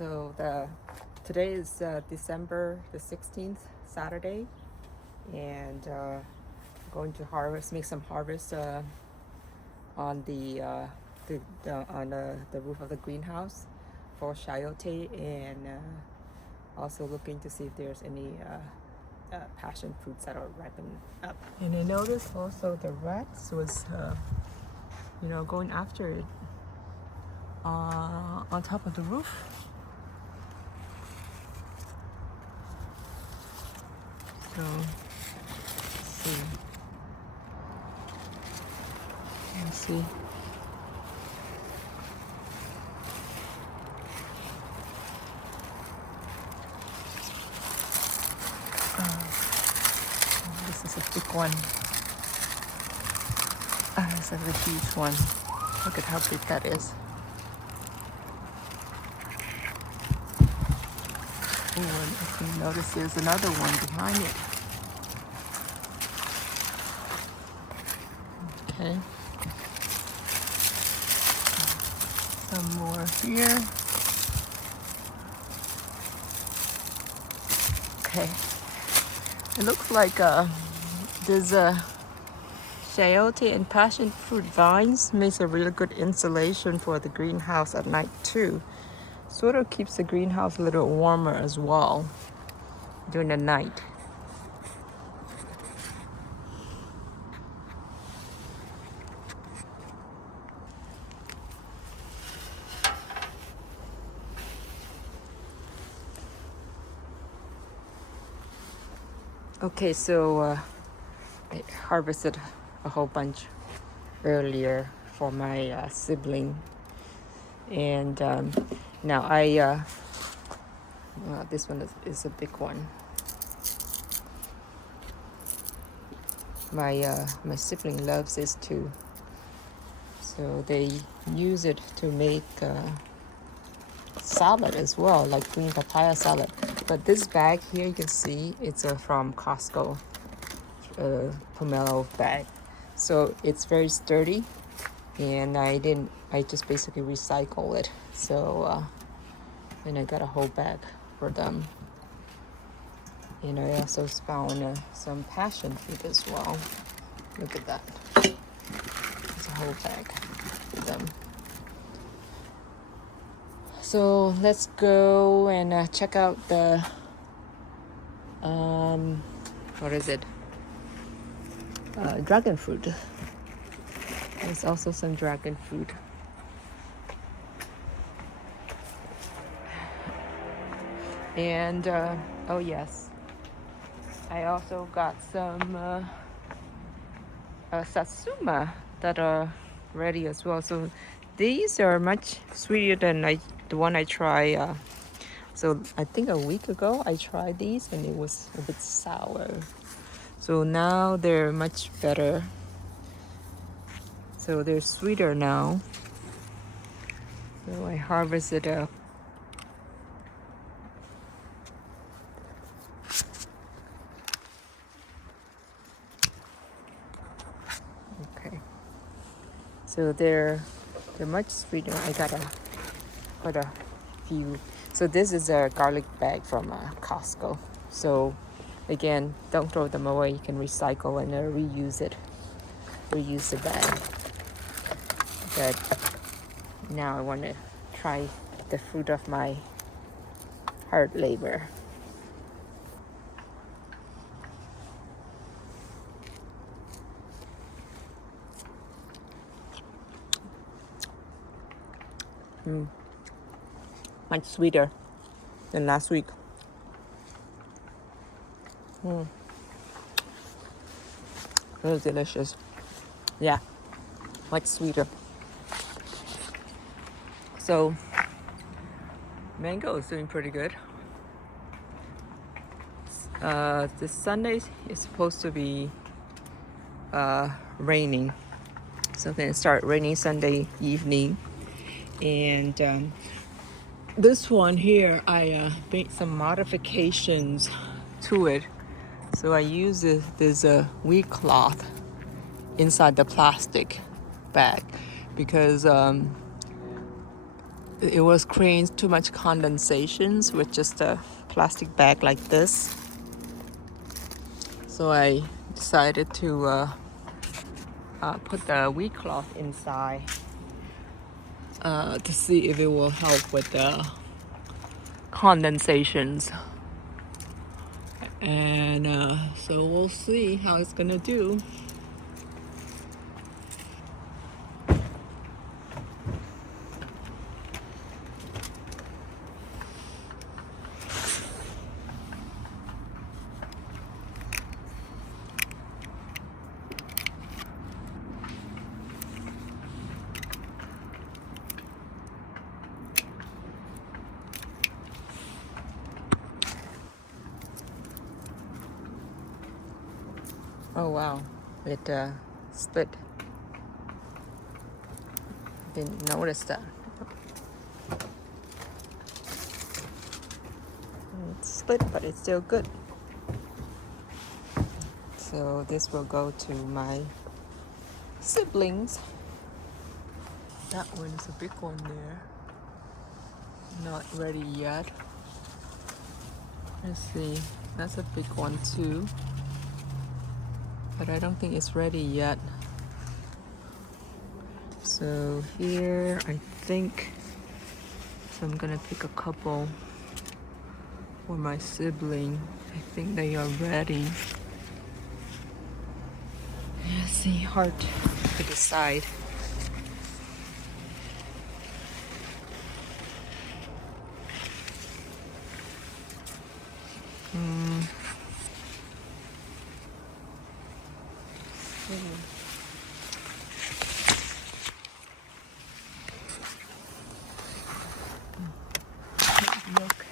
So today is December the 16th, Saturday, and going to make some harvest on the roof of the greenhouse for chayote, and also looking to see if there's any passion fruits that are ripened up. And I noticed also the rats was going after it on top of the roof. So let's see. This is a big one. This is a huge one. Look at how big that is. Oh, and I can notice there's another one behind it. Okay. Some more here. Okay. It looks like there's a chayote and passion fruit vines makes a really good insulation for the greenhouse at night too. Sort of keeps the greenhouse a little warmer as well during the night. Okay, so I harvested a whole bunch earlier for my sibling, and now this one is a big one. My sibling loves this too, so they use it to make salad as well, like green papaya salad. But this bag here, you can see it's from Costco, pomelo bag, so it's very sturdy, and I just basically recycle it. So and I got a whole bag for them. And I also found some passion fruit as well. Look at that. It's a whole bag for them. So let's go and check out the, what is it? Dragon fruit. There's also some dragon fruit. And, oh yes, I also got some satsuma that are ready as well. So these are much sweeter than the one I tried. So I think a week ago I tried these and it was a bit sour. So now they're much better. So they're sweeter now. So I harvested a So they're much sweeter. I got quite a few. So this is a garlic bag from Costco. So again, don't throw them away. You can recycle and reuse the bag. But now I want to try the fruit of my hard labor. Much sweeter than last week. Really delicious. Yeah, much sweeter. So mango is doing pretty good. This Sunday is supposed to be raining, so it's gonna start raining Sunday evening. And this one here, I made some modifications to it. So I use this wheat cloth inside the plastic bag because it was creating too much condensations with just a plastic bag like this. So I decided to put the wheat cloth inside to see if it will help with the condensations. And so we'll see how it's gonna do. Oh wow, it split. Didn't notice that. It's split, but it's still good. So this will go to my siblings. That one's a big one there. Not ready yet. Let's see. That's a big one too. But I don't think it's ready yet. So here, I think, so I'm gonna pick a couple for my sibling. I think they are ready. Let's see, hard to decide.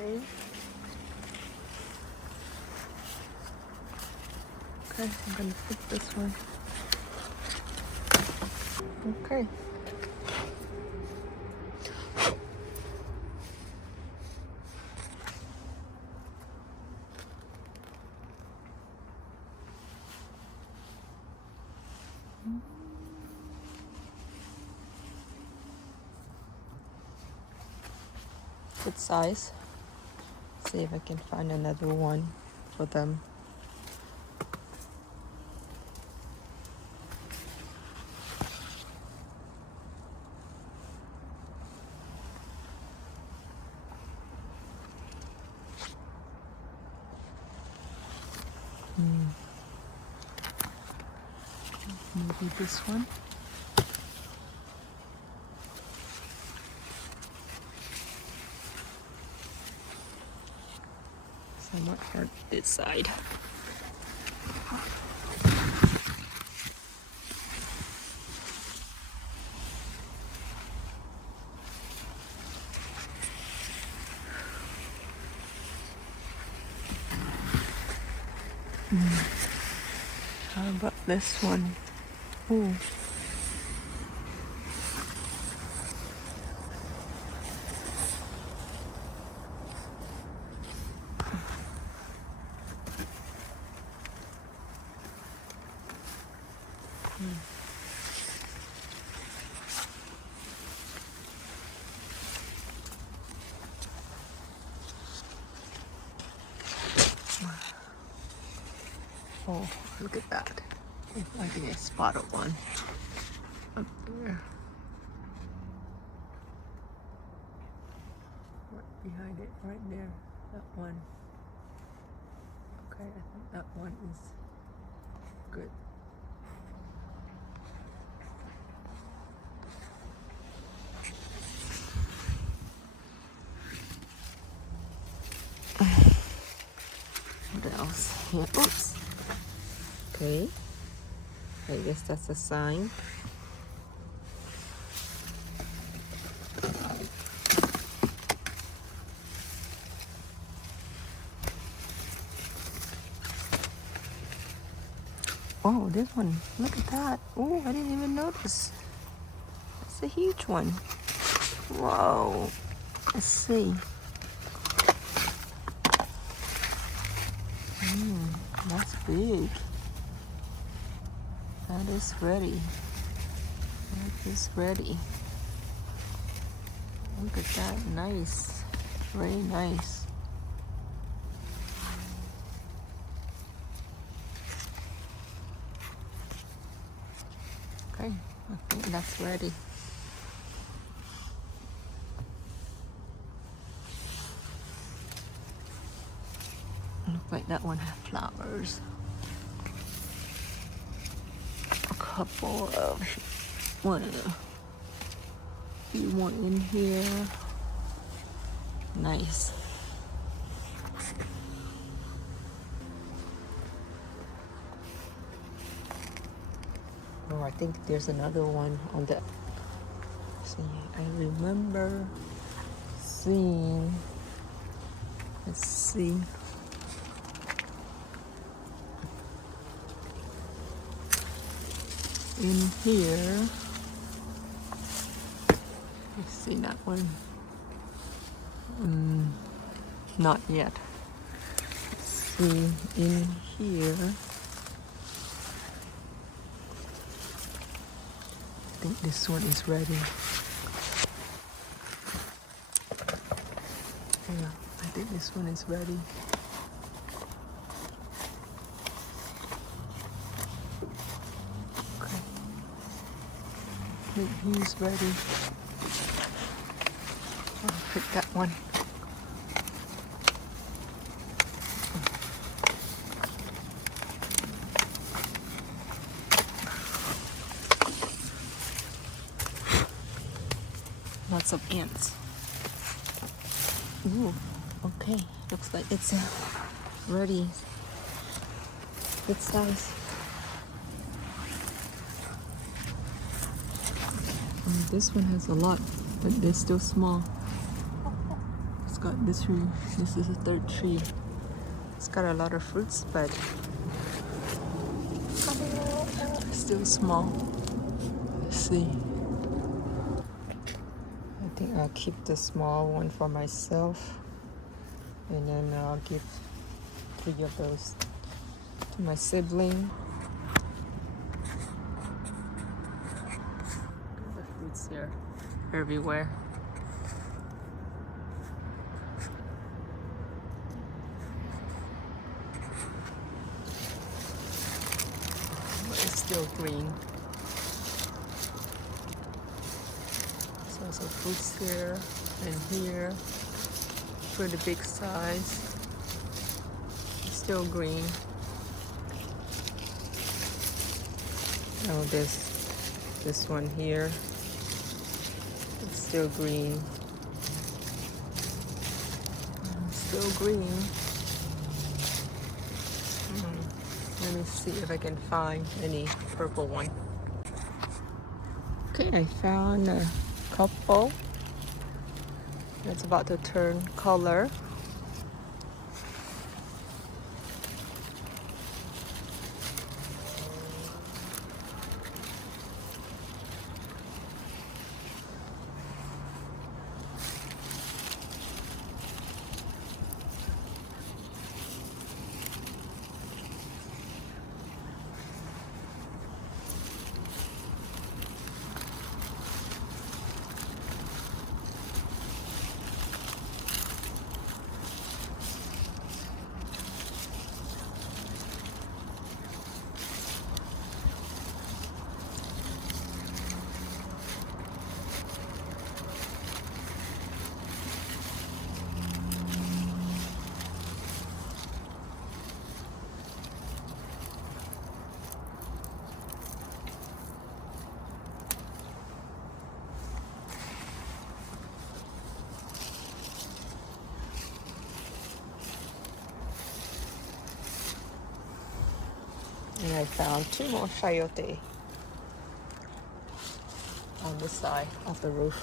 Okay. Okay, I'm gonna pick this one. Okay. Good size. See if I can find another one for them. Maybe this one. Somewhat hard this side. How about this one? Ooh. Oh, look at that. I think I spotted one up there. Right behind it, right there. That one. Okay, I think that one is good. What else? Yeah. Oops. Okay. I guess that's a sign. Oh, this one. Look at that. Oh, I didn't even notice. It's a huge one. Whoa. Let's see. That's big. That is ready. That is ready. Look at that, nice, very nice. Okay, I think that's ready. Looks like that one has flowers. A couple of one, a few more in here. Nice. Oh, I think there's another one on the. See, I remember seeing. Let's see. In here. Let's see that one. Not yet. Let's see in here. I think this one is ready. Yeah, I think this one is ready. Okay. I think he's ready. I'll pick that one. Lots of ants. Ooh, okay. Looks like it's ready. Good size. This one has a lot, but they're still small. It's got this tree. This is the third tree. It's got a lot of fruits, but still small. Let's see. I think I'll keep the small one for myself, and then I'll give 3 of those to my sibling. The fruits here everywhere. But it's still green. There's also fruits here and here. Pretty big size. It's still green. Oh, this one here. It's still green. Still green. Let me see if I can find any purple one. Okay, I found a couple. It's about to turn color. And I found 2 more chayote on the side of the roof.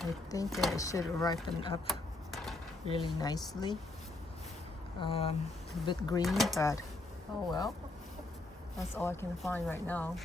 I think that it should ripen up really nicely. A bit green, but oh well. That's all I can find right now.